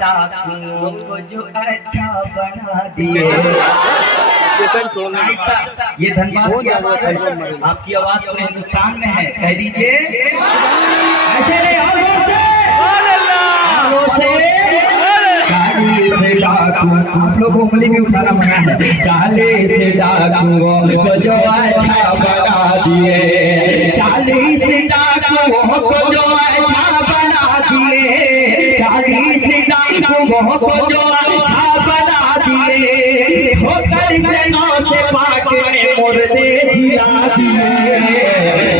ڈاکوؤں کو جو اچھا بنا دیے. یہ دھنباد کی آواز ہے, آپ کی آواز پورے ہندوستان میں ہے, کہہ دیجئے ایسے نہیں آپ لوگ کو انگلی بھی اٹھانا منع ہے. 40 ڈاکوؤں کو جو اچھا بنا دیے, 40 ڈاکوؤں کو جو اچھا بنا دیے, 40 ڈاکوؤں کو جو اچھا بنا دیے, ٹھوکر سے نو سے پاک نے مردے جلا دیے.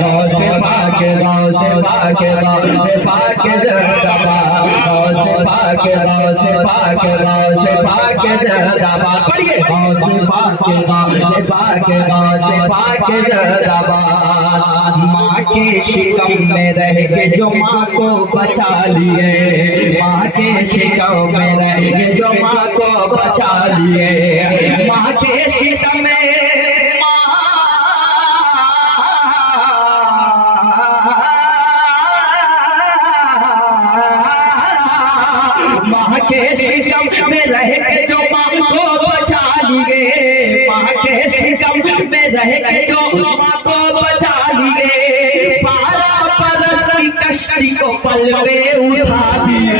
غوث پاک غوث پاک غوث پاک زندہ باد, غوث پاک غوث پاک غوث پاک زندہ باد. پڑھیے غوث پاک غوث پاک غوث پاک زندہ باد. ماں کے شکم میں رہ کے جو ماں کو بچا لیے, ماں کے شکم میں رہ کے جو ماں کو بچا لیے, ماں کے شکم میں ماں کے شکم میں رہ کے جو ماں کو بچا لیے, ماں کے شکم میں رہ کے جو ماں کو بچا لیے, 12 برس کی کشتی کو پل میں اٹھا دیے.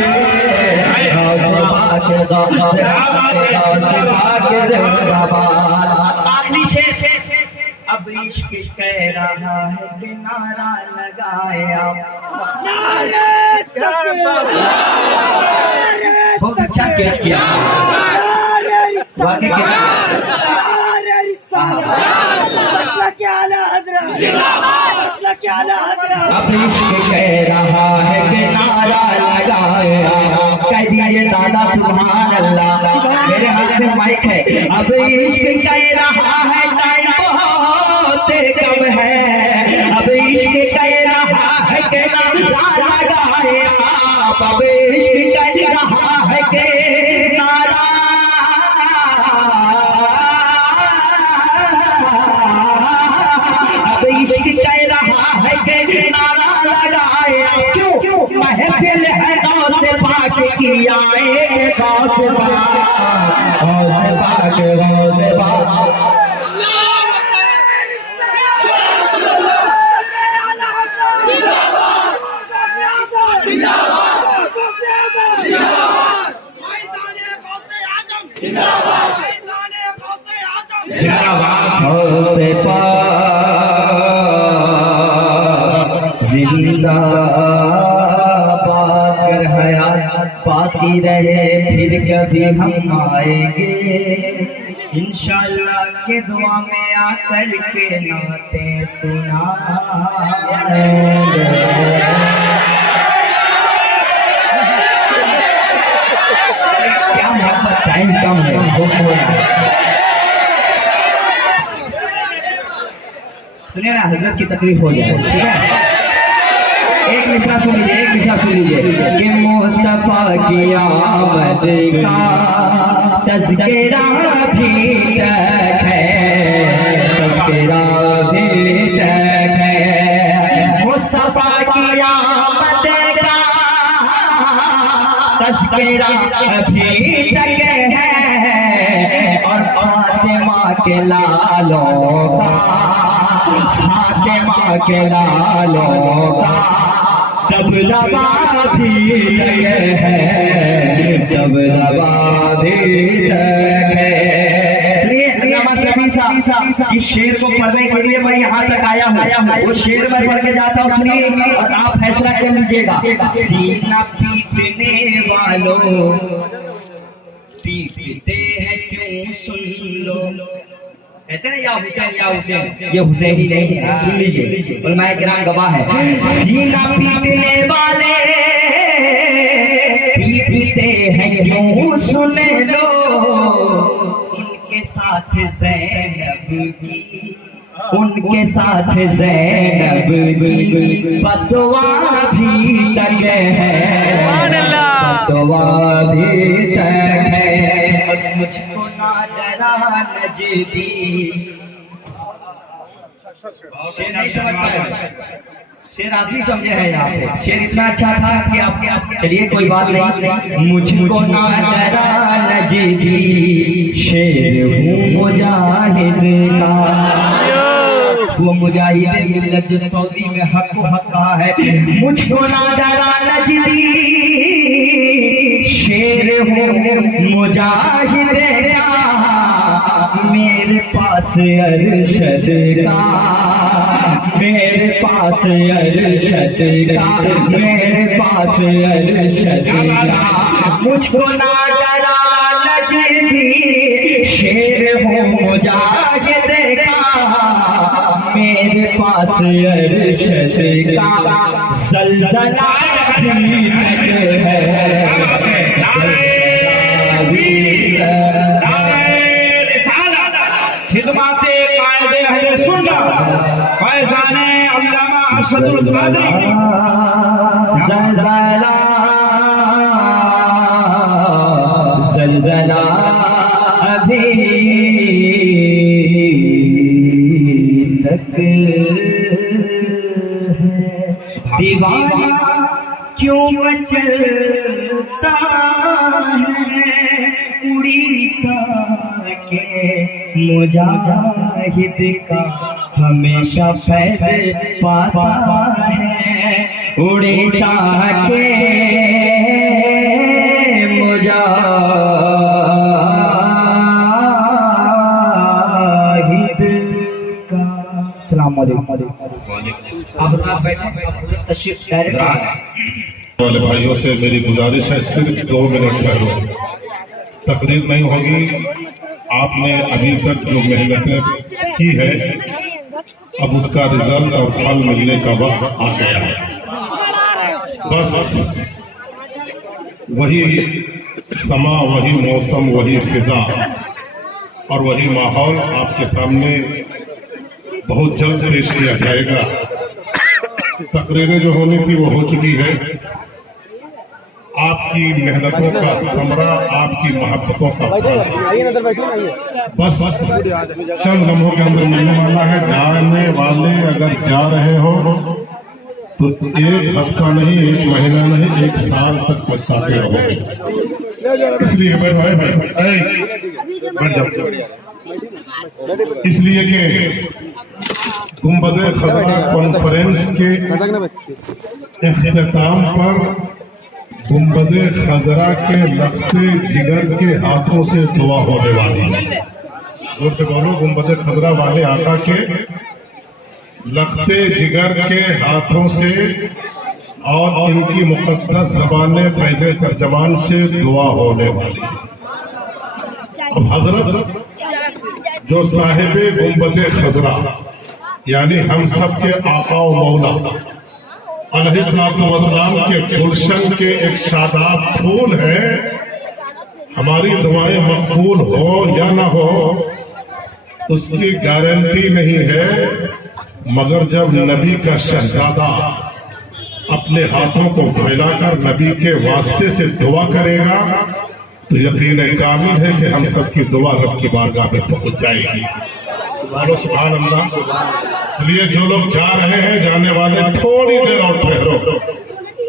آخری شعر, اب عشق کہہ رہا ہے کہ نعرہ لگایا. بہت اچھا کیچ کیا. اب عشق کہہ رہا ہے کہ نعرہ لگایا. کہہ دیجئے دادا سبحان اللہ, میرے ہاتھ میں مائک ہے. اب عشق کہہ رہا ہے ٹائم بہت کم ہے, اب عشق کہہ رہا ہے کہ نعرہ لگایا. اب عشق کہہ رہا ہے کہ نعرہ, اب عشق کہہ رہا ہے کہ نعرہ لگایا. کیوں محفل ہے غوث پاک کی آئے, غوث پاک غوث پاک غوث پاک. غوث پاک زندہ باد, کر حیات باقی رہے پھر کبھی ہم آئیں گے انشاءاللہ کہ دعا میں آ کر کے نعتیں سنائیں گے. کیا محبت, ٹائم کم ہے, سنیے نا, حضرت کی تکلیف ہو جائے. ٹھیک ہے, ایک مصرع سن لیجیے, ایک مصرع سن لیجیے کہ مصطفیٰ کی آمد کا تذکرہ بھی تک ہے, تذکرہ بھی تک ہے. مصطفیٰ کی آمد کا تذکرہ بھی تک ہے, اور فاطمہ کے لالوں کا, فاطمہ کے لالوں کا دبدبا بھی تک ہے, دبدبا بھی تک ہے. چلیے علامہ شفیع صاحب جس شعر کو پڑھنے کے لیے میں یہاں تک آیا ہوں, وہ شعر میں پڑھ کے جاتا ہوں, سنیے اور آپ فیصلہ کر لیجیے گا. سینہ پیٹنے والوں پیٹتے ہیں کیوں سن لو. کہتے ہیں یا حسین یا حسین, یہ حسین ہی نہیں ہے, سن لیجئے, علماء کرام گواہ ہے. سینہ پیٹنے والے پیٹتے ہیں کیوں سن لو, ان کے ساتھ زینب کی, ان کے ساتھ زینب کی بدعا بھی تک ہے, بدعا بھی تک ہے. مجھ کو نہ ڈرا نجدی, نہیں سمجھتا ہے, شیر آپ بھی سمجھے ہیں یہاں پہ. شیر اتنا اچھا تھا کہ آپ چلیے کوئی بات نہیں. مجھ کو نہ ڈرا نجیبی شیر ہوں مجاہد کا. وہ مجاہد ملت سعودی میں حق و حقا ہے. مجھ کو نہ ڈرا نجیبی شیر ہوں مجاہد کا. میرے پاس ارشد کا, میرے پاس ارشد کا, میرے پاس ارشد کا. مجھ کو نہ ڈرا نجدی شیر ہو مجاہد کا. میرے پاس ارشد کا زلزلہ بھی تک ہے, خدمات قائد اہل سنت فیضان علامہ ارشد القادری. زلزلہ زلزلہ ابھی تک ہے, دیوانہ کیوں مچلتا ہے. اڑیسہ کے مجاہد کا ہمیشہ فیض پاتا ہے. اڑیسہ کے مجاہد کا. السلام علیکم. آپ بیٹھے تشریف والے بھائیوں سے میری گزارش ہے صرف 2 منٹ ٹھہرو. تقریر نہیں ہوگی. آپ نے ابھی تک جو محنتیں کی ہے اب اس کا رزلٹ اور پھل ملنے کا وقت آ گیا ہے. بس وہی سما, وہی موسم, وہی فضا اور وہی ماحول آپ کے سامنے بہت جلد پیش کیا جائے گا. تقریریں جو ہونی تھی وہ ہو چکی ہے. آپ کی محنتوں کا ثمرہ, آپ کی محبتوں کا بس چند لمحوں کے اندر ملنے والا ہے. جانے والے اگر جا رہے ہو تو 1 ہفتہ نہیں, 1 مہینہ نہیں, 1 سال تک پچھتاتے رہو گے. اس لیے بیٹھ جاؤ. اس لیے کہ گنبد خضرا کانفرنس کے اختتام پر گنبد خضرا کے لختے جگر کے ہاتھوں سے دعا ہونے والی ہے. زور سے بولو. گنبد خضرا والے آقا کے لختے جگر کے ہاتھوں سے اور ان کی مقدس زبان فیض ترجمان سے دعا ہونے والی ہے. اب حضرت جو صاحب گنبد خضرا یعنی ہم سب کے آقا و مولا علیہ السلام کے گلشن کے ایک شاداب پھول ہے. ہماری دعائیں مقبول ہو یا نہ ہو اس کی گارنٹی نہیں ہے, مگر جب نبی کا شہزادہ اپنے ہاتھوں کو پھیلا کر نبی کے واسطے سے دعا کرے گا تو یقین کامل ہے کہ ہم سب کی دعا رب کی بارگاہ میں پہنچ جائے گی. بولو سبحان اللہ. اس لیے جو لوگ جا رہے ہیں, جانے والے تھوڑی دیر اور ٹھہرو.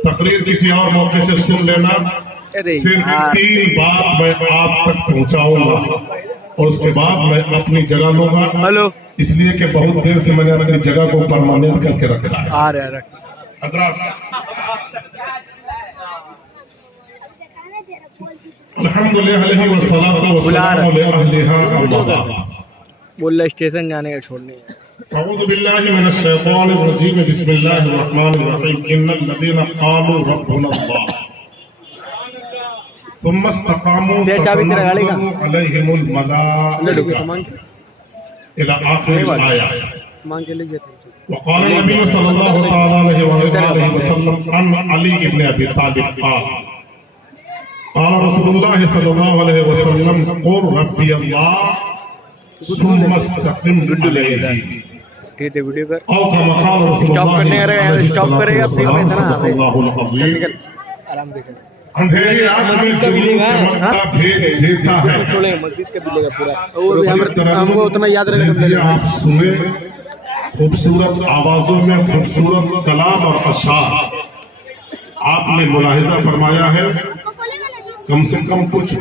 تقریر کسی اور موقع سے سن لینا. صرف 3 بات میں آپ تک پہنچاؤں گا اور اس کے بعد میں اپنی جگہ لوں گا, اس لیے کہ بہت دیر سے میں نے اپنی جگہ کو پرماننٹ کر کے رکھا ہے. حضرات الحمدللہ والصلاة والسلام علی اہلہا اما بعد. بول اسٹیشن جانے کا چھوڑنے. اعوذ باللہ من الشیطان الرجیم. بسم اللہ الرحمن الرحیم. ان الذین قالوا ربنا اللہ ثم استقاموا تتنزل علیہم الملائکہ الى آخر الآیہ. وقال النبی صلی اللہ علیہ وسلم عن علی ابن ابی طالب قال رسول اللہ صلی اللہ علیہ وسلم قل ربی اللہ ثم استقم علیہ. او کما قال رسول اللہ صلی اللہ علیہ وسلم. اندھیری رات میں چمکتا بھیج دیتا ہے. مسجد کا ملے گا پورا. ہم کو اتنا یاد رہے گا. آپ سنیں خوبصورت آوازوں میں خوبصورت کلام اور اشعار آپ نے ملاحظہ فرمایا ہے. کم سے کم کچھ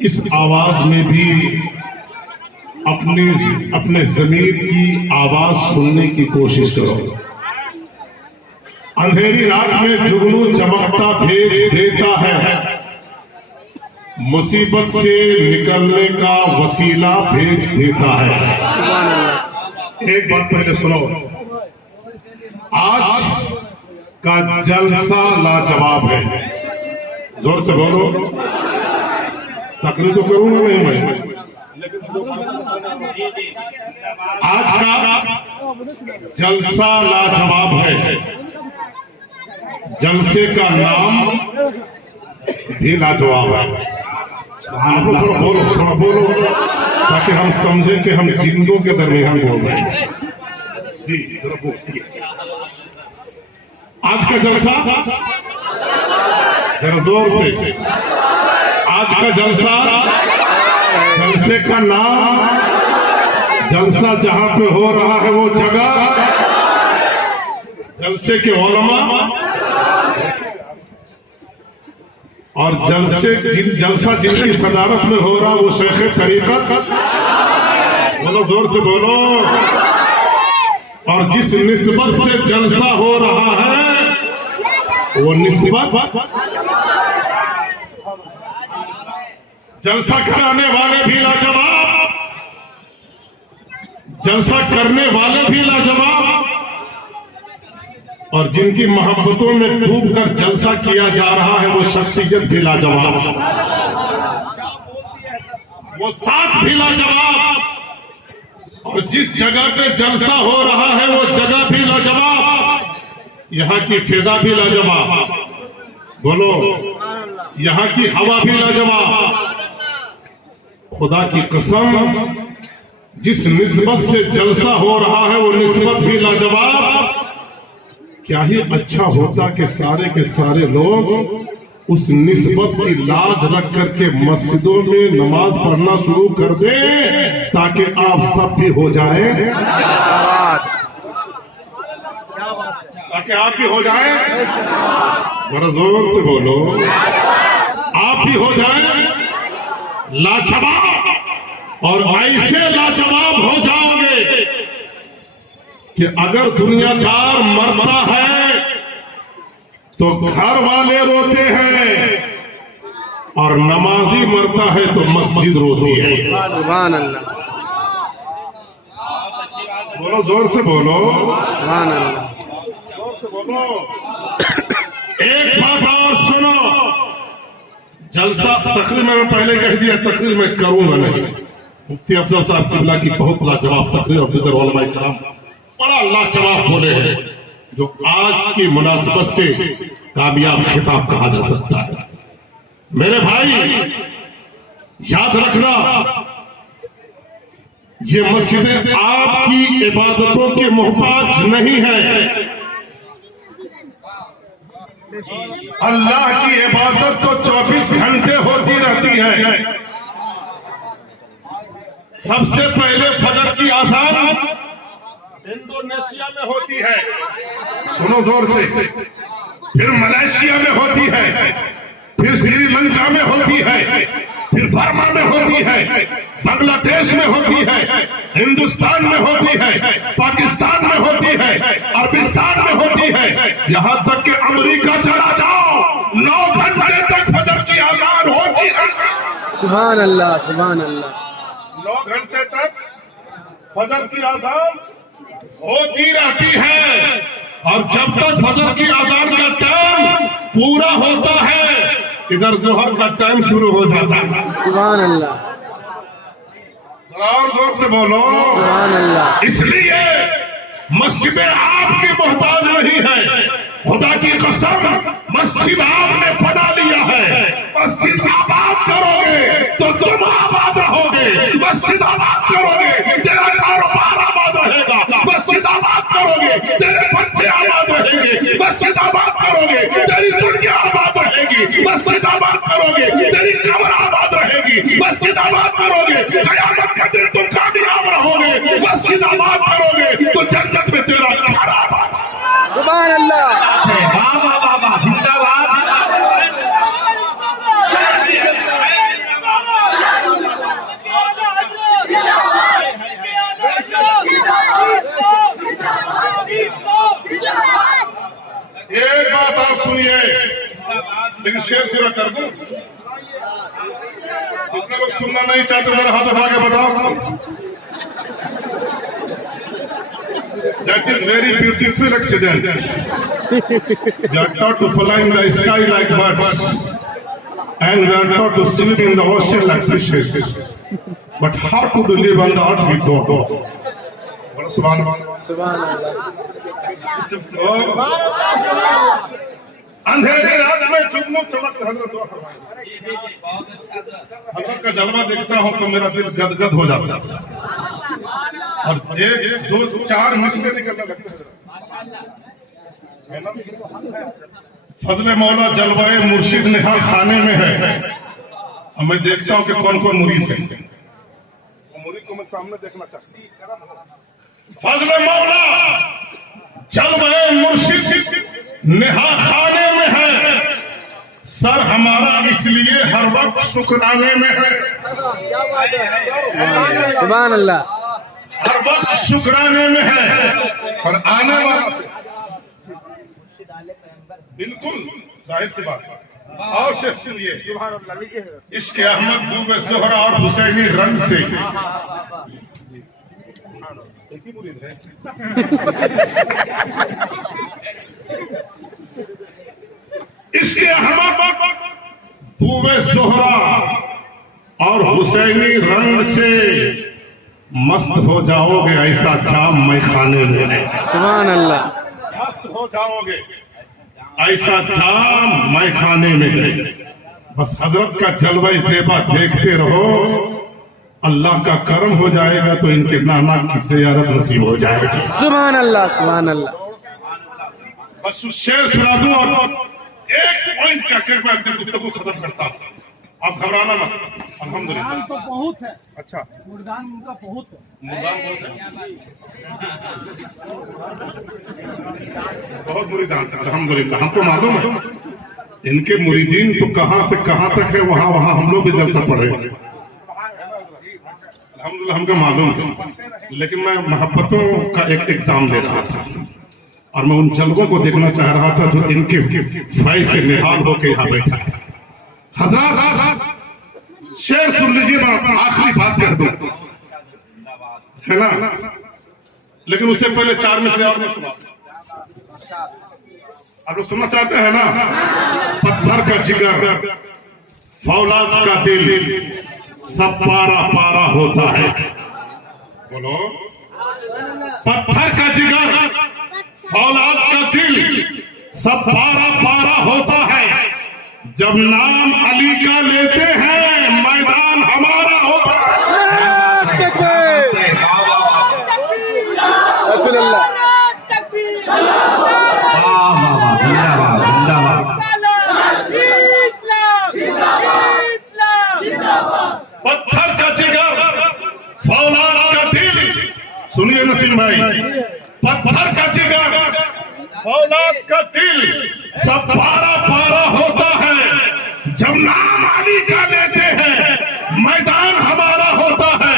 اس آواز میں بھی اپنے ضمیر کی آواز سننے کی کوشش کرو. اندھیری رات میں جگنو چمکتا بھیج دیتا ہے، مصیبت سے نکلنے کا وسیلہ بھیج دیتا ہے. ایک بات پہلے سنو، آج کا جلسہ لاجواب ہے. زور سے بولو. تقریر تو کروں گا نہیں میں. آج کا جلسہ لاجواب ہے. جلسے کا نام بھی لاجواب ہے. تھوڑا بولو تاکہ ہم سمجھیں کہ ہم جندوں کے درمیان بول رہے ہیں. جی ذرا بولیے. آج کا جلسہ ذرا زور سے. آج کا جلسہ، جلسے کا نام، جلسہ جہاں پہ ہو رہا ہے وہ جگہ، جلسے کے علماء اور جلسہ جن کی صدارت میں ہو رہا وہ شیخ طریقت. بولو زور سے بولو. اور جس نسبت سے جلسہ ہو رہا ہے وہ نسبت، جلسہ کرانے والے بھی لاجواب، جلسہ کرنے والے بھی لاجواب، اور جن کی محبتوں میں ڈوب کر جلسہ کیا جا رہا ہے وہ شخصیت بھی لاجواب، وہ ساتھ بھی لاجواب، اور جس جگہ پہ جلسہ ہو رہا ہے وہ جگہ بھی لاجواب، یہاں کی فضا بھی لاجواب. بولو. یہاں کی ہوا بھی لاجواب. خدا کی قسم جس نسبت سے جلسہ ہو رہا ہے وہ نسبت بھی لاجواب. کیا ہی اچھا ہوتا کہ سارے کے سارے لوگ اس نسبت کی لاج رکھ کر کے مسجدوں میں نماز پڑھنا شروع کر دیں تاکہ آپ سب بھی ہو جائیں، تاکہ آپ بھی ہو جائیں. ذرا زور سے بولو. آپ بھی ہو جائیں لاجواب، اور ایسے لاجواب ہو جاؤ گے کہ اگر دنیا دار مرتا ہے تو گھر والے روتے ہیں، اور نمازی مرتا ہے تو مسجد روتی ہے. سبحان اللہ. بولو زور سے بولو. سبحان اللہ. زور سے بولو. ایک بات اور سنو. جلسہ تقریر میں پہلے کہہ دیا تقریر میں کروں گا نہیں. مفتی افضل صاحب قبلہ کی بہت لاجواب تقریر اور دیگر علماء کرام بڑا لاجواب بولے ہیں، جو آج کی مناسبت سے کامیاب خطاب کہا جا سکتا ہے. میرے بھائی یاد رکھنا، یہ مسجدیں آپ کی عبادتوں کے محتاج نہیں ہیں. اللہ کی عبادت تو 24 گھنٹے ہوتی رہتی ہے. سب سے پہلے فجر کی اذان انڈونیشیا میں ہوتی ہے، سنو زور سے، پھر ملائیشیا میں ہوتی ہے، پھر سری لنکا میں ہوتی ہے، پھر برما میں ہوتی ہے، بنگلہ دیش میں ہوتی ہے، ہندوستان میں ہوتی ہے، پاکستان میں ہوتی ہے، عربستان میں ہوتی ہے، یہاں تک کہ امریکہ چلا جاؤ 9 گھنٹے تک فجر کی اذان ہوتی ہے. سبحان اللہ. سبحان اللہ. 9 گھنٹے تک فجر کی اذان ہوتی رہتی ہے، اور جب تک فجر کی اذان کا ٹائم پورا ہوتا ہے ادھر ظہر کا ٹائم شروع ہو جاتا ہے. سبحان اللہ. اور زور سے بولو. سبحان اللہ. اس لیے مسجدیں آپ کی محتاج نہیں ہے. خدا کی قسم مسجد آپ نے بنا لیا ہے. مسجد آباد کرو گے تو تم آباد رہو گے. مسجد آباد کرو گے تیرا کاروبار آباد رہے گا. مسجد آباد کرو گے تیرے بچے آباد رہیں گے. مسجد آباد کرو گے تیری دنیا آباد رہے گی. مسجد آباد کرو گے تیری قبر آباد رہے گی. مسجد آباد کرو گے قیامت کا دن تم کامیاب رہو گے. مسجد آباد کرو گے لیکن شعر پورا کر دوں. اتنے لوگ سننا نہیں چاہتے, ذرا ہاتھ اٹھا کے بتاؤ. That is very beautiful accident. We are taught to fly in the sky like birds, and we are taught to swim in the ocean like fishes. But how to live on the earth we don't know. سبحان اللہ. سبحان اللہ. اندھیرے رات میں چمک چمکتے حضرت دعا فرمائے. حضرت کا جلوہ دیکھتا ہوں تو میرا دل گدگد ہو جاتا ہے, اور ایک دو چار مصرے نکلنے لگتے ہیں. فضل مولا جلوہ مرشد نہا خانے میں ہے. اب میں دیکھتا ہوں کہ کون کون مرید ہے. مرید کو میں سامنے دیکھنا چاہتا ہوں. فضل مولا جلوہ مرشد نہا خانے میں ہے. سر ہمارا اس لیے ہر وقت شکرانے میں ہے. سبحان اللہ. ہر وقت شکرانے میں ہے, اور آنے والا بالکل ظاہر سی بات ہے. اور شیخ سنیے, عشق احمد بوب زہرا اور حسینی رنگ سے ایک ہی مرید ہے. عشق احمد بوب زہرا اور حسینی رنگ سے مست ہو جاؤ گے ایسا جام میں خانے میں. سبحان اللہ. مست ہو جاؤ گے ایسا جام میں خانے میں. بس حضرت کا جلوہ زیبا دیکھتے رہو, اللہ کا کرم ہو جائے گا تو ان کے نانا کی زیارت نصیب ہو جائے گی. سبحان اللہ. سبحان اللہ. بس اس شعر سنا دوں اور ایک پوائنٹ کہہ کر میں اپنی گفتگو ختم کرتا ہوں. آپ گھبرانا مت. الحمدللہ تو بہت ہے. اچھا, مردان ان کا بہت ہے. مردان بہت مریدان تھے. الحمدللہ ہم کو معلوم ہے ان کے مریدین تو کہاں سے کہاں تک ہے, وہاں وہاں ہم لوگ بھی جلسہ پڑھے. الحمدللہ ہم کو معلوم تھا, لیکن میں محبتوں کا ایک ایگزام دے رہا تھا, اور میں ان جلووں کو دیکھنا چاہ رہا تھا جو ان کے فیض سے نہال ہو کے یہاں بیٹھا ہے. حضرات شعر سن لیجیے, میں آخری بات کہہ دوں ہے نا, لیکن اس سے پہلے چار مصرے اور میں سنا. آپ لوگ سننا چاہتے ہیں نا. پتھر کا جگر فولاد کا دل سب پارا پارا ہوتا ہے. بولو. پتھر کا جگر فولاد کا دل سب پارا پارا ہوتا ہے. جب نام علی کا لیتے ہیں میدان ہمارا ہوتا ہے. رسول اللہ. پتھر کا جگر فولاد کا دل. سنیے نسیم بھائی, پتھر کا جگر فولاد کا دل سب پارا پارا ہوتا ہے. جب نام علی کا لیتے ہیں میدان ہمارا ہوتا ہے.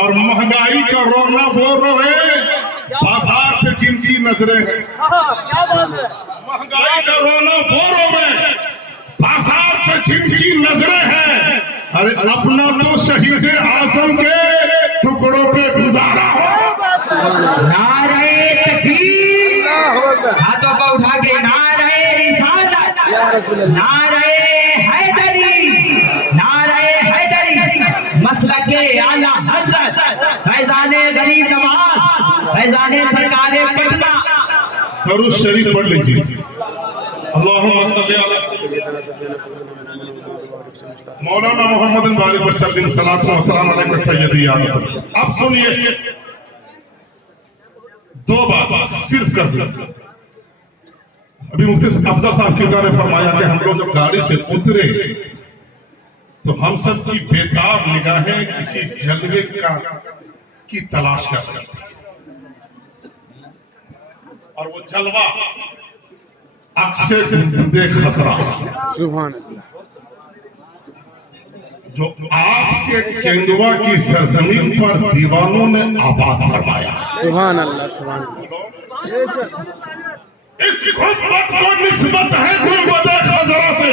اور مہنگائی کا رونا وہ روے بازار پہ جن کی نظریں ہیں. مہنگائی کا رونا وہ روے بازار پہ جن کی نظریں ہیں. ارے اپنا تو شہید اعظم کے ٹکڑوں پہ گزارا ہو. نعرہ تکبیر, ہاتھوں کو اٹھا کے نعرہ رسالت, نعرہ حیدری, نعرہ حیدری, مسلک اعلیٰ حضرت فیضان غریب نواز, فیضان سرکار پٹنہ. درود شریف پڑھ لیجیے. اللہم صلی علی مولانا محمد بارک وسلم صلاۃ و سلام علیہ سیدی یا رسول. اب سنیے دو بات صرف کر دیں. ابھی مفتی افضل صاحب کی نے فرمایا کہ ہم لوگ جب گاڑی سے اترے تو ہم سب کی بیتاب نگاہیں کسی جلوے کی تلاش کر رہی تھی, اور وہ جلوہ اکثر بے خطرہ سبحان اللہ. جو آپ کے کیندوا کی سرزمین پر دیوانوں نے آباد فرمایا. سبحان اللہ. سبحان اللہ. اس گنبد کو نسبت ہے گنبد خضرا سے.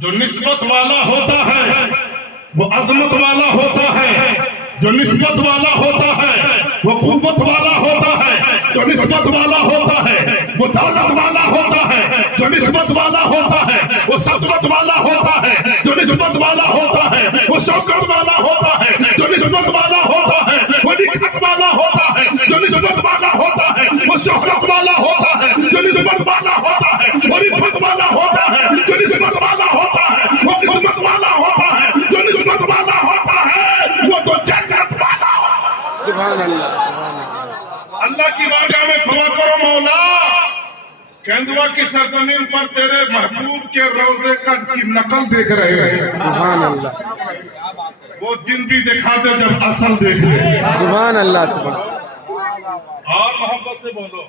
جو نسبت والا ہوتا ہے وہ عظمت والا ہوتا ہے, جو نسبت والا ہوتا ہے وہ قوت والا ہوتا ہے, جو نسبت والا ہوتا ہے وہ دولت والا ہوتا ہے, جو نسبت والا ہوتا ہے وہ سطوت والا ہوتا ہے, جو نسبت والا ہوتا ہے وہ شوکت والا ہوتا ہے, جو نسبت والا ہوتا ہے وہ لکھت والا ہوتا ہے, جو نسبت والا ہوتا ہے وہ شہرت والا ہوتا ہے, جو نسبت والا ہوتا ہے وہ رفت والا ہوتا ہے, جو نسبت والا ہوتا ہے وہ قسمت والا ہوتا ہے, جو نسبت والا ہوتا ہے وہ تو جنت والا ہوتا ہے. سبحان اللہ سبحان اللہ. اللہ کی بارگاہ میں دعا کرو مولا, کیندوا کی سرزمین پر تیرے محبوب کے روضے کی نقل دیکھ رہے ہیں, سبحان اللہ وہ دن بھی دکھا دے جب اصل دیکھ لے. سبحان اللہ سبحان. اور محبت سے بولو.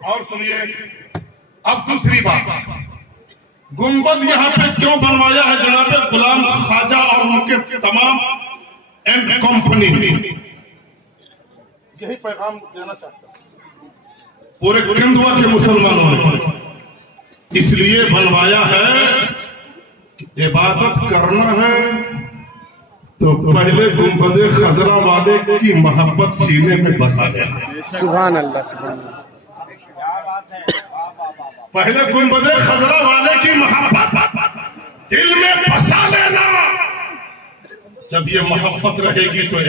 اور سنیے اب دوسری بات, گنبد یہاں پہ کیوں بنوایا ہے جناب غلام خواجہ اور ان کے تمام اینڈ کمپنی, یہی پیغام دینا چاہتا ہوں پورے کندوا کے مسلمانوں نے. اس لیے بنوایا ہے کہ عبادت کرنا ہے تو پہلے گنبد خضرا والے کی محبت سینے میں بسا لینا. سبحان اللہ سبحان اللہ. پہلے گنبد خضرا والے کی محبت دل میں بسا لینا. جب یہ محبت رہے گی تو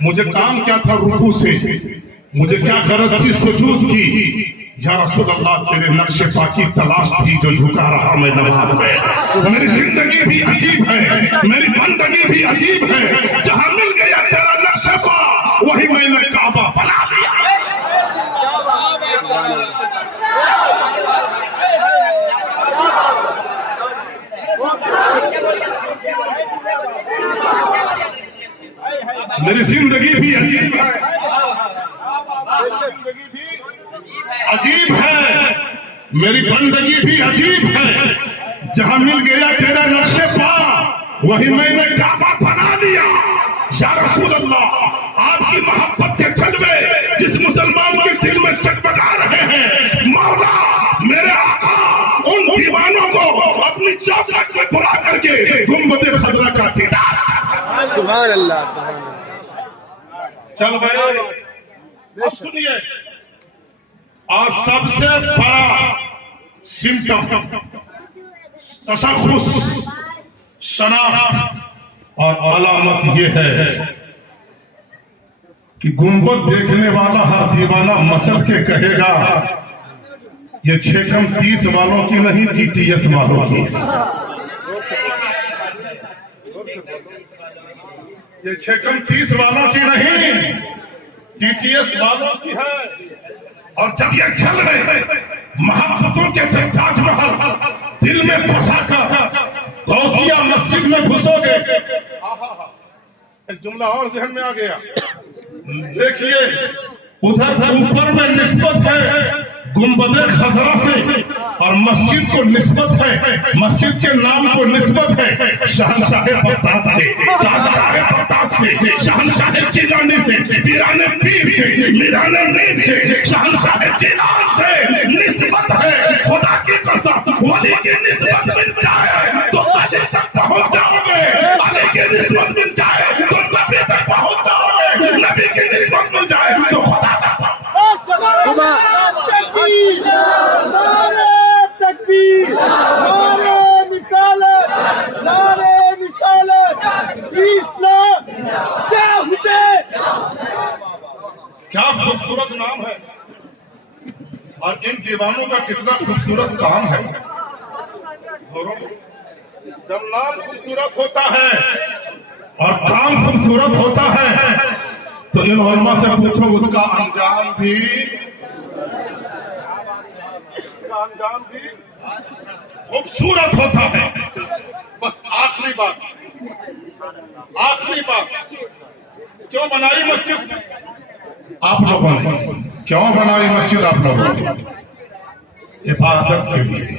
مجھے کام کیا تھا رکوع سے, مجھے کیا غرض تھی سجود کی, یا رسول اللہ تیرے نقش پاکی تلاش تھی جو جھکا رہا میں نماز میں. میری زندگی بھی عجیب ہے, میری بندگی بھی عجیب ہے, جہاں مل گیا تیرا نقش پا وہی میں نے کعبہ بنا لیا. میری زندگی بھی عجیب ہے, زندگی بھی عجیب ہے, میری بندگی بھی عجیب ہے, جہاں مل گیا تیرا نقش پا وہی میں نے کعبہ بنا لیا. یا رسول اللہ آپ کی محبت کے جلوے جس مسلمان کے دل میں چٹپٹا رہے ہیں, مولا میرے آقا ان دیوانوں کو اپنی چوکھٹ میں بلا کر کے گنبد خضرا کا دیدار. سبحان اللہ سبحان اللہ. چل بھائی اب سنیے, اور سب سے بڑا سمٹم تشخص شناخت اور علامت یہ ہے کہ گنبد دیکھنے والا ہر دیوانہ مچل کے کہے گا یہ 630 والوں کی نہیں DTS والوں کی ہے. یہ 630 والوں کی نہیں DTS والوں کی ہے. اور جب یہ چل رہے محبتوں کے تاج محل دل میں بسا کر غوثیہ مسجد میں گھسو گے. ایک جملہ اور ذہن میں آ گیا, دیکھیے ادھر اوپر میں نسبت ہے گنبد خضرا سے اور مسجد کو نسبت ہے, مسجد کے نام کو نسبت ہے شہنشاہ بغداد سے, تاجدار بغداد سے, شہنشاہ جیلانی سے, پیران پیر سے, میران میر سے, شہنشاہ جیلان سے نسبت ہے. خدا کی قسم ولی کی نسبت مل جائے تو علی تک پہنچ جاؤ گے, علی کی نسبت مل جائے تو نبی تک پہنچ جاؤ گے, نبی کی نسبت مل جائے تو خدا تک. تکبیر نعرہ تکبیر نعرہ رسالت نعرہ رسالت اسلام کیا حسین. کیا خوبصورت نام ہے اور ان دیوانوں کا کتنا خوبصورت کام ہے. جب نام خوبصورت ہوتا ہے اور کام خوبصورت ہوتا ہے تو ان علماء سے پوچھو اس کا انجام بھی خوبصورت ہوتا ہے. بس آخری بات کیوں بنائی مسجد آپ لوگوں نے, کیوں بنائی مسجد آپ لوگوں نے؟ عبادت کے لیے.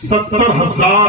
70,000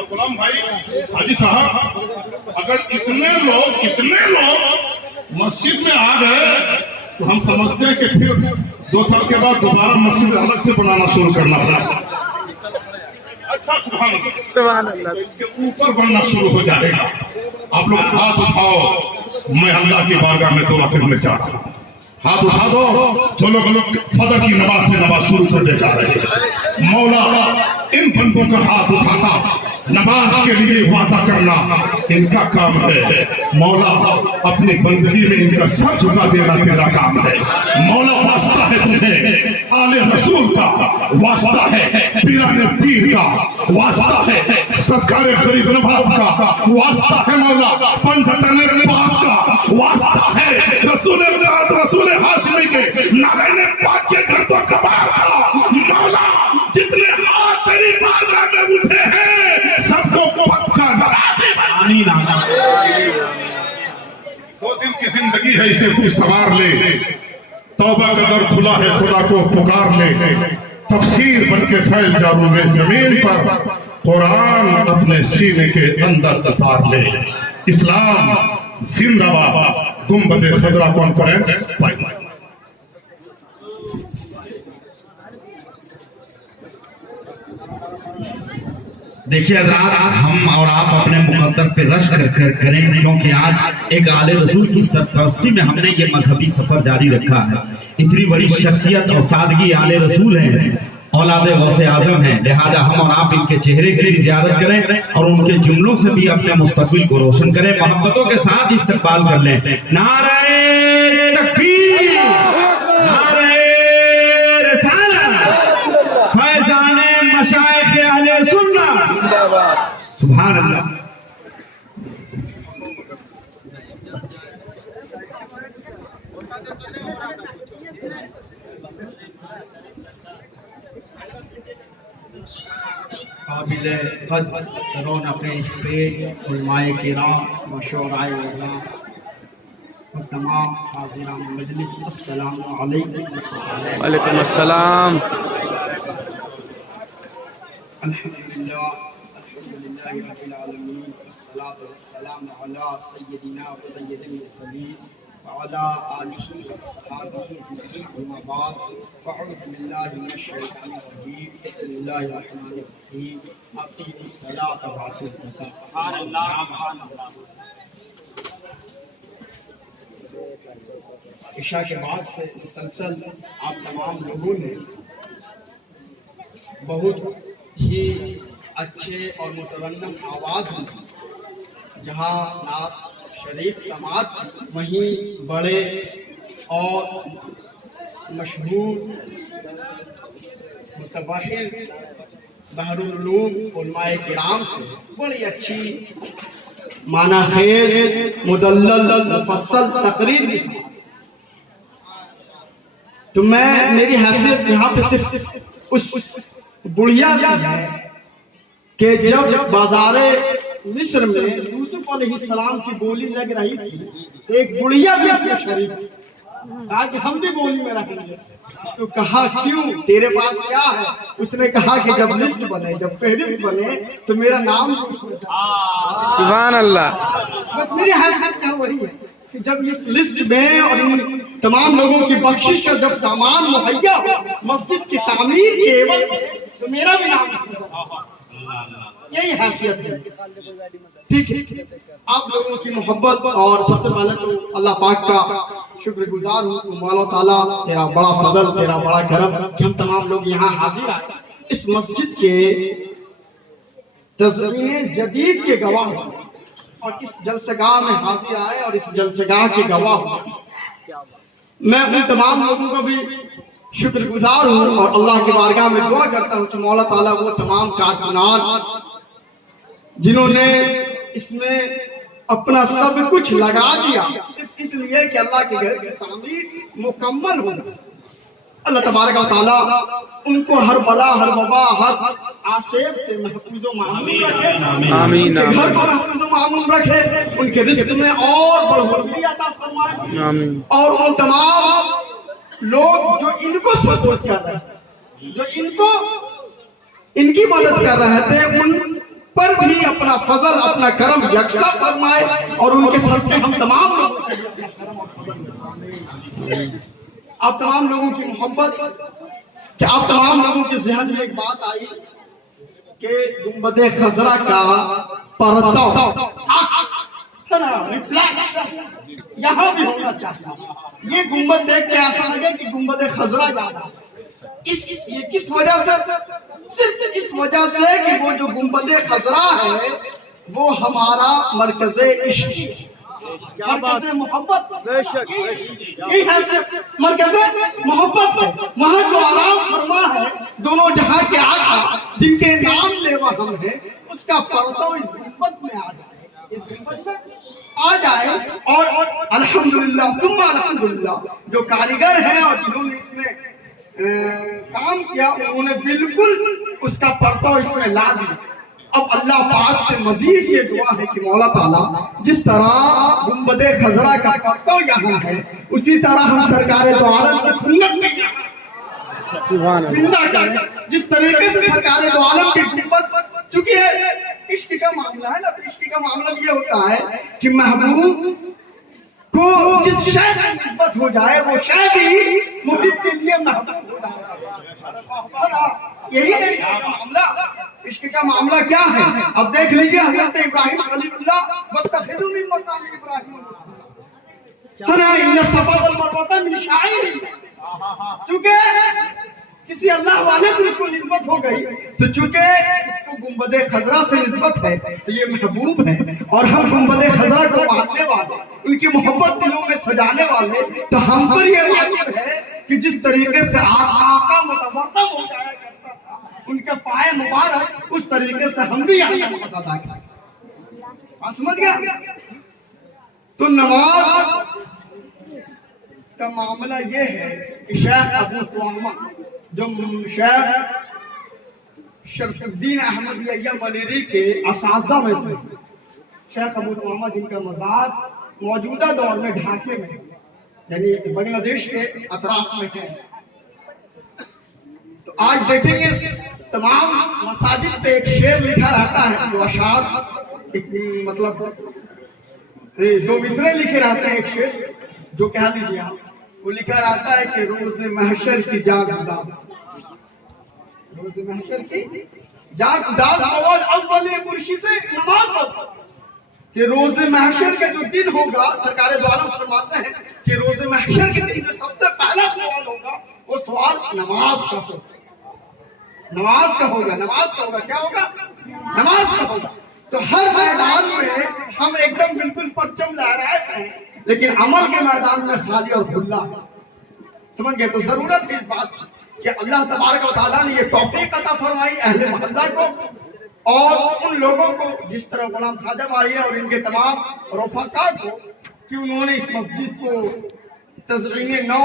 اور غلام بھائی حاجی صاحب اگر اتنے لوگ مسجد میں آ گئے تو ہم سمجھتے ہیں کہ پھر 2 سال کے بعد دوبارہ مسجد الگ سے بنانا شروع کرنا پڑا. اچھا سبحان اللہ, سبحان اللہ. اس کے اوپر بننا شروع ہو جائے گا. آپ لوگ ہاتھ اٹھاؤ, میں اللہ کی بارگاہ میں دعا کرنے چاہتا ہوں. ہاتھ اٹھا دو جو لوگ فجر کی نماز سے نماز شروع کرنے جا رہے ہیں. مولا ان بندوں کا ہاتھ اٹھانا, نماز کے لیے وعدہ کرنا ان کا کام ہے. مولا اپنی بندگی میں ان کا سر جھکا دینا تیرا کام ہے. مولا واسطہ ہے تمہیں آل رسول کا, واسطہ ہے پیران پیر کا, واسطہ ہے سرکار غریب نواز کا, واسطہ ہے مولا پنجتن پاک کا, واسطہ ہے رسول ہاشمی کے نالین پاک کے گھر تو کبار کا. مولا جتنے ہاتھ تیری بارگاہ میں اٹھے ہیں سب کو پکا نرازی آمین آمین. 2 دن کی زندگی ہے, اسے تو سوار لے. توبہ کا در کھلا ہے, خدا کو پکار لے. تفسیر بن کے پھیل جا روئے زمین پر, قرآن اپنے سینے کے اندر اتار لے. اسلام زندہ باد. گنبد خضرا کانفرنس. دیکھیے حضرات, ہم اور آپ اپنے مقدر پہ رشک کریں, کیونکہ آج ایک آل رسول کی سرپرستی میں ہم نے یہ مذہبی سفر جاری رکھا ہے. اتنی بڑی شخصیت اور سادگی آل رسول ہیں, اولاد غوث اعظم ہیں, لہذا ہم اور آپ ان کے چہرے کی زیارت کریں اور ان کے جملوں سے بھی اپنے مستقبل کو روشن کریں. محبتوں کے ساتھ استقبال کر لیں. نعرہ تکبیر, نعرہ رسالت, فیضان مشائخ اہل سنت. سبحان اللہ. قابل قدر رونق اسٹیج علماء کرام و شعراء اعظام و تمام حاضران مجلس, السلام علیکم. وعلیکم السلام. الحمدللہ رب العالمین, والصلاة والسلام علی سیدنا و سید المرسلین وعلى آله وصحابه أجمعين. أما بعد, فأعوذ بالله من الشيطان الرجيم. بسم الله الرحمن الرحيم. أقيموا الصلاة وآتوا الزكاة. سبحان الله. سبحان الله. عشاء کے بعد سے مسلسل آپ تمام لوگوں نے بہت ہی اچھے اور مترنم آواز میں, جہاں نعت شریف سماعت, وہیں بڑے اور مشہور متبحر بحر العلوم علماء کرام سے بڑی اچھی معنی خیز مدلل مفصل تقریر بھی سماعت. تو میری حیثیت یہاں پہ صرف اس بڑھیا کی ہے کہ جب بازار مصر میں یوسف علیہ السلام کی بولی لگ رہی تھی تو ایک بڑھیا بھی اس میں شریک کہا کہ ہم بھی بولی میں رکھیں گے. تو کہا کیوں, تیرے پاس کیا ہے؟ اس نے کہا کہ جب لسٹ بنے, جب فہرست بنے تو میرا نام بھی اس میں. سبحان اللہ. بس میری حیثیت کیا وہی ہے کہ جب اس لسٹ میں اور ان تمام لوگوں کی بخشش کا جب سامان مہیا ہو مسجد کی تعمیر کی عوض تو میرا بھی نام اس میں. یہی حیثیت ہے. ٹھیک ہے, آپ لوگوں کی محبت اور سب سے پہلے تو اللہ پاک کا شکر گزار ہوں. مولا تعالیٰ تیرا بڑا فضل, تیرا بڑا کرم کہ ہم تمام لوگ یہاں حاضر آئے, اس مسجد کے تزئین جدید کے گواہ ہوں اور اس جلسگاہ میں حاضر آئے اور اس جلسگاہ کے گواہ ہوں. میں ان تمام لوگوں کو بھی شکر گزار ہوں اور اللہ کی بارگاہ میں دعا کرتا ہوں کہ مولا تعالیٰ وہ تمام کارکنان جنہوں نے اس میں اپنا سب کچھ لگا دیا صرف اس لیے کہ اللہ کے گھر کی تعمیر مکمل ہو, اللہ تبارک و تعالیٰ ان کو ہر بلا, ہر وبا, ہر آصیب سے محفوظ و معمول رکھے. آمین. ان کے گھر کو محفوظ و معمول رکھے, ان کے رزق میں اور بڑھوتری عطا فرمائے. آمین. اور ان تمام لوگ جو ان کو سپورٹ کر رہے ہیں, جو ان کی مدد کر رہے تھے, ان پر بھی اپنا فضل اپنا کرم یکساں فرمائے اور ان کے سر سے ہم تمام لوگوں آپ تمام لوگوں کی محبت کہ آپ تمام لوگوں کے ذہن میں ایک بات آئی کہ گنبد خضرا کا پرتو یہاں بھی ہونا چاہیے. یہ گنبد دیکھ کے ایسا لگے کہ گنبد خضرا یاد آ. یہ کس وجہ سے؟ صرف اس وجہ سے کہ وہ جو گنبد خضرا ہے وہ ہمارا مرکز عشق ہے، مرکز محبت، یہی ہے صرف مرکز محبت ہے. وہاں جو آرام فرما ہے دونوں جہاں کے آقا جن کے نام لیوا ہم ہیں، اس کا پردہ اس گنبد میں آ جائے، اس گنبد میں آ جائے. اور الحمدللہ ثم الحمدللہ جو کاریگر ہیں اور جنہوں نے اس میں کام کیا انہوں نے بالکل اس کا پردہ اس میں لا دیا. اب اللہ پاک سے مزید یہ دعا ہے کہ مولا تعالیٰ جس طرح گنبد خضرا کا پردہ یہاں ہے اسی طرح ہم سرکار دو عالم کی سنت میں زندہ کریں. جس طریقے سے سرکار دو عالم کی گنبد، چونکہ عشق کا معاملہ ہے نا، تو عشق کا معاملہ یہ ہوتا ہے کہ محبوب کو جس شے سے نسبت ہو جائے وہ شے بھی محب کے لیے محبوب ہو جائے. یہی ہے عشق کا معاملہ. عشق کا معاملہ کیا ہے؟ اب دیکھ لیجیے حضرت ابراہیم خلیل اللہ واتخذوا من مقام ابراہیم ان الصفا والمروہ من شعائر. چونکہ کسی اللہ والے سے اس کو نسبت ہو گئی تو چونکہ اس کو گنبد خضرا سے نسبت ہے تو یہ محبوب ہے. اور ہم گنبد خضرا کو ماننے والے، ان کی محبت دلوں میں سجانے والے، تو ہم پر یہ واجب ہے کہ جس طریقے سے آقا متوقع ہو جایا کرتا تھا ان کے پائے مبارک، اس طریقے سے ہم بھی آقا نماز ادا کریں. آپ سمجھ گیا؟ تو نماز کا معاملہ یہ ہے کہ شیخ ابو طعامہ جو شیخ شرف الدین احمد ملیری کے اساتذہ میں سے شیخ ابو طعامہ جن کا مزار موجودہ دور میں ڈھاکے میں یعنی بنگلہ دیش کے اطراف میں ہے. تو آج دیکھیں گے تمام مساجد پہ ایک شعر لکھا رہتا ہے، جو اشعار مطلب جو مصرے لکھے رہتے ہیں، ایک شعر جو کہہ لیجیے آپ، وہ لکھا رہتا ہے کہ روز محشر کی جاگ اداس، روز محشر کی جاگ اداس آواز اول مرشی سے نماز پڑھو. کہ روز محشر کا جو دن ہوگا، سرکار دو عالم فرماتے ہیں کہ روز محشر کے دن جو سب سے پہلا سوال ہوگا وہ سوال نماز کا ہوگا. نماز کا ہوگا. نماز کا ہوگا. کیا ہوگا؟ نماز کا ہوگا. تو ہر میدان میں ہم ایک دم بالکل پرچم لہرائے ہیں، لیکن عمل کے میدان میں خالی اور کھلا ہے. سمجھ گئے؟ تو ضرورت ہے اس بات کی کہ اللہ تبارک و تعالیٰ نے یہ توفیق عطا فرمائی اہل محلہ کو اور ان لوگوں کو جس طرح غلام خواجہ بھائی اور ان کے تمام رفقا کو کہ انہوں نے اس مسجد کو تزئین نو،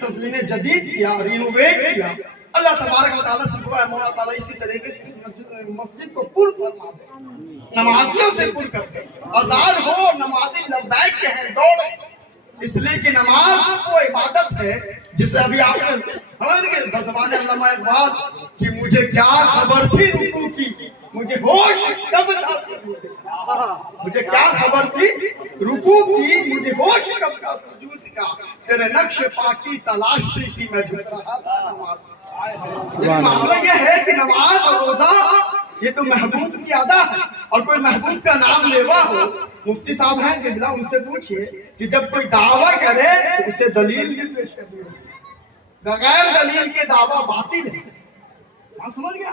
تزئین جدید کیا، رینوویٹ کیا. اللہ تبارک و تعالیٰ سے دعا ہے مولا تعالیٰ اسی طریقے سے اس مسجد کو پر فرما دے، نمازیوں سے پر کر دے. اذان ہو نمازی لبیک کہیں دوڑے، اس لیے کہ نماز وہ عبادت ہے جسے ابھی آپ نے زبان علامہ اقبال کہ مجھے کیا خبر تھی رکوع کی، مجھے ہوش کب تھا سجود کا، مجھے کیا خبر تھی رکوع کی، مجھے ہوش کب تھا سجود کا، تیرے نقش پاکی تلاشتی تھی میں جھک رہا تھا نماز. معاملہ یہ ہے کہ نماز اور روزہ یہ تو محبوب کی ادا ہے. اور کوئی محبوب کا نام لیوا ہو، مفتی صاحب ہیں قبلہ، ان سے پوچھئے کہ جب کوئی دعویٰ کرے تو اسے دلیل بھی پیش کرنی ہے. بغیر دلیل کے دعویٰ باطل ہے. آپ سمجھ گیا؟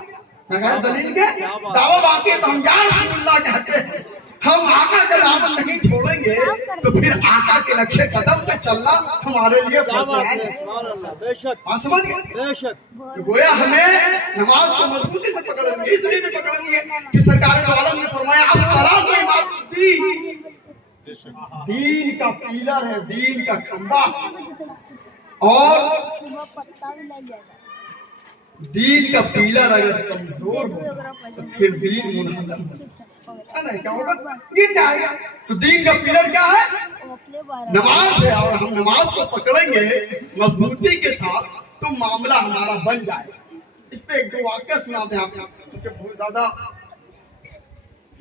بغیر دلیل کے دعویٰ باطل ہے. تو ہم یا رسول اللہ کہتے ہیں، ہم آقا کا دامن نہیں چھوڑیں گے تو پھر آقا کے نقشے قدم پہ چلنا ہمارے لیے فرض ہے. آپ سمجھ گئے؟ گویا ہمیں نماز کو مضبوطی سے پکڑنی ہے، اس لیے بھی پکڑنی ہے کہ سرکار دو عالم نے فرمایا الصلاۃ عماد الدین، دین کا پیلر ہے، دین کا کھمبا. اور دین کا پیلر اگر کمزور ہو تو پھر دین منہدم ہے نا، کیا ہوگا؟ گر جائے گا. تو دین کا پیلر کیا ہے؟ نماز ہے. اور ہم نماز کو پکڑیں گے مضبوطی کے ساتھ تو معاملہ ہمارا بن جائے. اس پہ ایک دو واقعہ سناتے ہیں آپ، کیونکہ بہت زیادہ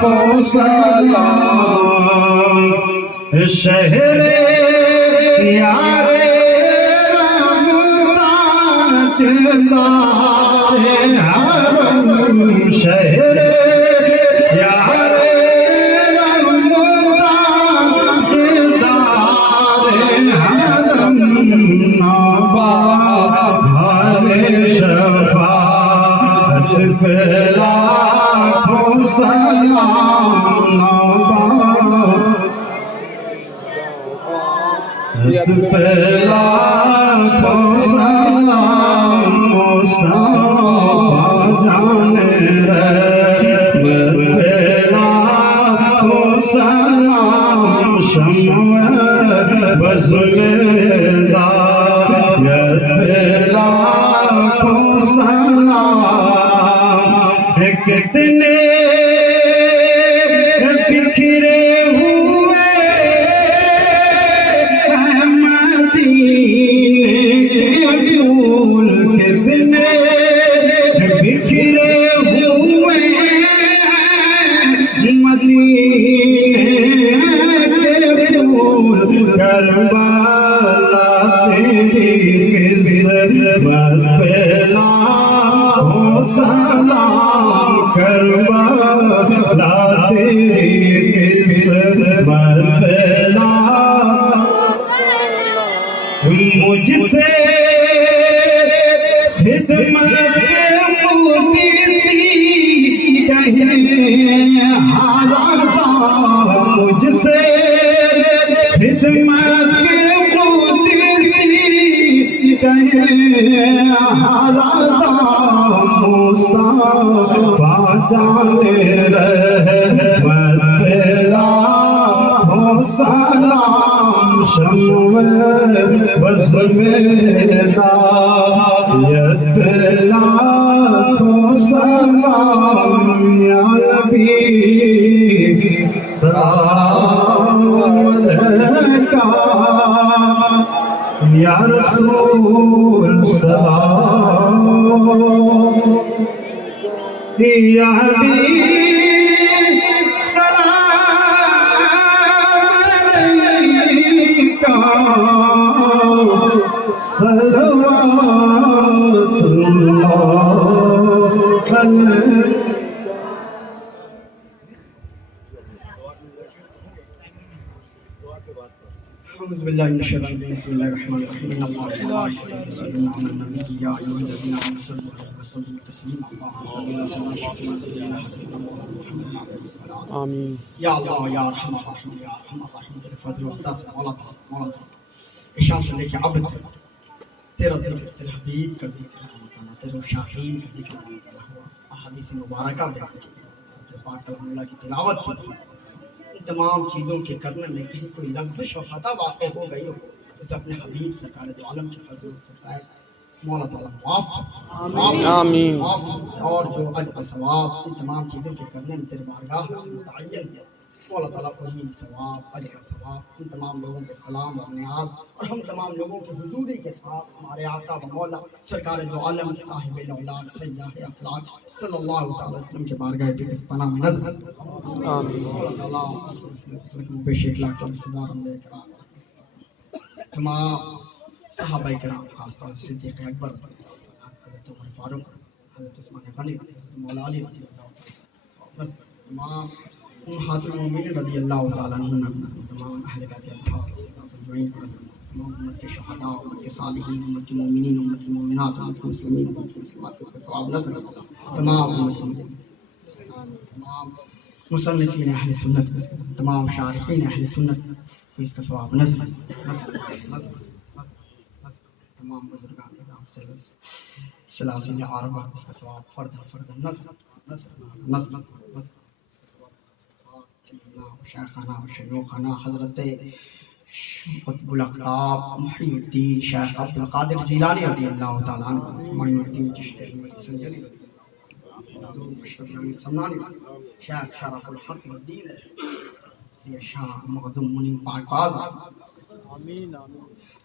کو سلام شہر یار حرم شہر یار حرم نوبا ہر شفاعت پہ لاکھوں سلام نوبا پہ لاکھوں سلام مصطفیٰ جان رحمت پہ لاکھوں سلام شمع بزم ہدایت پہ لاکھوں سلام کتنے بکھرے ہوئے پھول کتنے بکھرے ہوئے مدینے کے پھول کربلا تیری قسمت پہ لاکھوں سلام کربلا تیری قسمت پہ لاکھوں مجھ سے خدمت موتی سی کہیں ہارا مجھ سے خدمت موتی سی کہیں ہارا مصطفیٰ جان رحمت پہ لاکھوں سلام شمع بزم ہدایت پہ لاکھوں سلام یا نبی سلام علیکہ یا رسول سلام یا حبیب سلام علیکہ صلوات اللہ علیہ أعوذ بالله من الشيطان الرجيم بسم الله الرحمن الرحيم إن الله وملائكته يصلون على النبي يا أيها الذين آمنوا صلوا عليه وسلموا تسليما اللهم صل على سيدنا محمد آمین یا اللہ یا ارحم الراحمین یا ارحم الراحمین تیرے فضل و عطا سے مولا تعالیٰ عشاء سے لے کے اب تک تیرا ذکر تیرے حبیب کا ذکر اللہ تعالیٰ تیرے شاہین کا ذکر اللہ تعالیٰ ہوا احادیث مبارکہ بیان کی تیرے پاک کلام اللہ کی تلاوت کی ان تمام چیزوں کے کرنے میں کہیں کوئی لغزش و خطا واقع ہو گئی ہو اسے اپنے حبیب سرکار دو عالم کی فضل و عطا مولا تعالیٰ معاف آمین اور جو اجر و ثواب ان تمام چیزوں کے کرنے میں تیرے بارگاہ سے متعین ہے مولا تعالیٰ امین ثواب اجر و ثواب ان تمام لوگوں کے سلام اور نیاز اور ہم تمام لوگوں کی حضوری کے ساتھ ہمارے آقا و مولا سرکار دو عالم صاحب الاولاد سیاح افلاک صلی اللہ تعالی وسلم کے بارگاہ پہ اس پناہ میں نظر آمین مولا تعالیٰ بے شک لاکھ چوبیسدار ہم لے کر تمام صحابہ کرام خاص طور سے صدیق اکبر حضرت عمر فاروق حضرت عثمان غنی مولا علی رضی اللہ عنہ تمام امہات المومنین رضی اللہ تعالیٰ عنہ تمام اہل بیت اطہار تمام امت کے شہداء امت کے صالحین امت کے مومنین امت کے مومنات امت کے مسلمین امت کے مسلمات کو اس کا ثواب نصیب فرما تمام امت کے تمام مصنفین اہل سنت تمام شارحین اہل سنت کو اس کا ثواب نصیب تمام بزرگان نظام سلاسل عربہ اس کا ثواب فرد نصر شیخانہ و شیوخانہ حضرت قطب الاقطاب محی الدین شیخ عبد القادر جیلانی رضی اللہ تعالیٰ عنہ معین الدین چشتی سنجری رضی اللہ عنہ سمنانی شیخ شرف الحق والدین سید شاہ مقدم منیم پاک باز آمین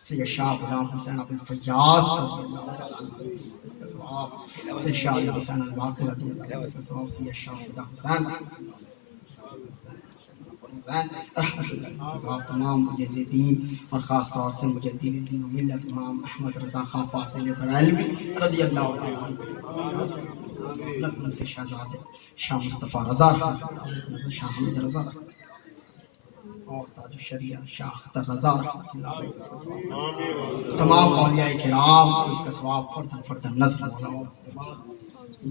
سید شاہ غلام حسین ابو الفیاض سید شاہ حسین الواقع سید شاہ خدا حسین حسین رحمۃ تمام مجددین اور خاص طور سے مجددین دین و ملت امام احمد رضا خان فاصل بریلوی رضی اللہ عنہ، لکھنؤ کے شہزادے شاہ مصطفیٰ رضا شاہ حمید رضا اور تاج الشریعہ شاہ اختر رضا رحمۃ اللہ علیہ، تمام اولیاء کرام اس کا ثواب فرداً فرداً نظر مولا،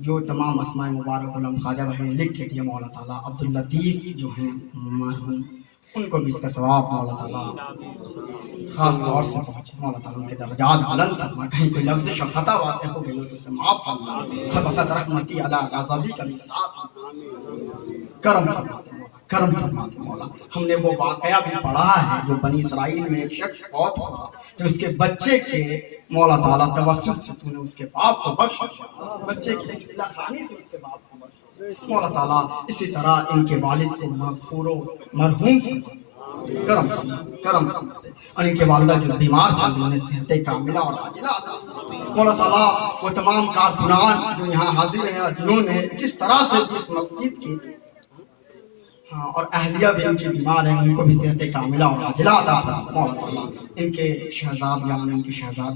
جو تمام اسماء مبارک علم خواجہ بھائی نے لکھ کے دیے مولا تعالیٰ، عبداللطیف جو ہیں مرحوم ان کو بھی اس کا ثواب مولا تعالیٰ خاص طور سے پہنچے، مولا تعالیٰ ان کے درجات بلند فرما، کہیں کوئی لفظ خطا واقع ہو گئی ہو تو اسے معاف فرما، سبقت رحمتی علی غضبی کا کرم فرماتے مولا، کرم فرماتے مولا۔ ہم نے وہ واقعہ بھی پڑھا ہے جو بنی اسرائیل میں ایک شخص فوت ہوا تو اس کے بچے کے مولا تعالیٰ توسط سے تو نے اس کے باپ کو بخش دیا، بچے کی اس اللہ خانی سے اس کے باپ کو بخش دیا مولا تعالیٰ، اسی طرح ان کے والد کو مغفور و مرحوم فرما، کرم فرما، کرم فرما، اور ان کے والدہ جو بیمار چل رہے ہیں صحت کاملہ اور عاجلہ عطا مولا تعالیٰ۔ وہ تمام کارکنان جو یہاں حاضر ہیں اور جنہوں نے جس طرح سے اس مسجد کی اور اہلیہ بھی ان کی بیمار ہیں، ان کو بھی صحت کاملہ اور عاجلہ عطا فرما مولا تعالیٰ، ان کے شہزادیان ان کی شہزاد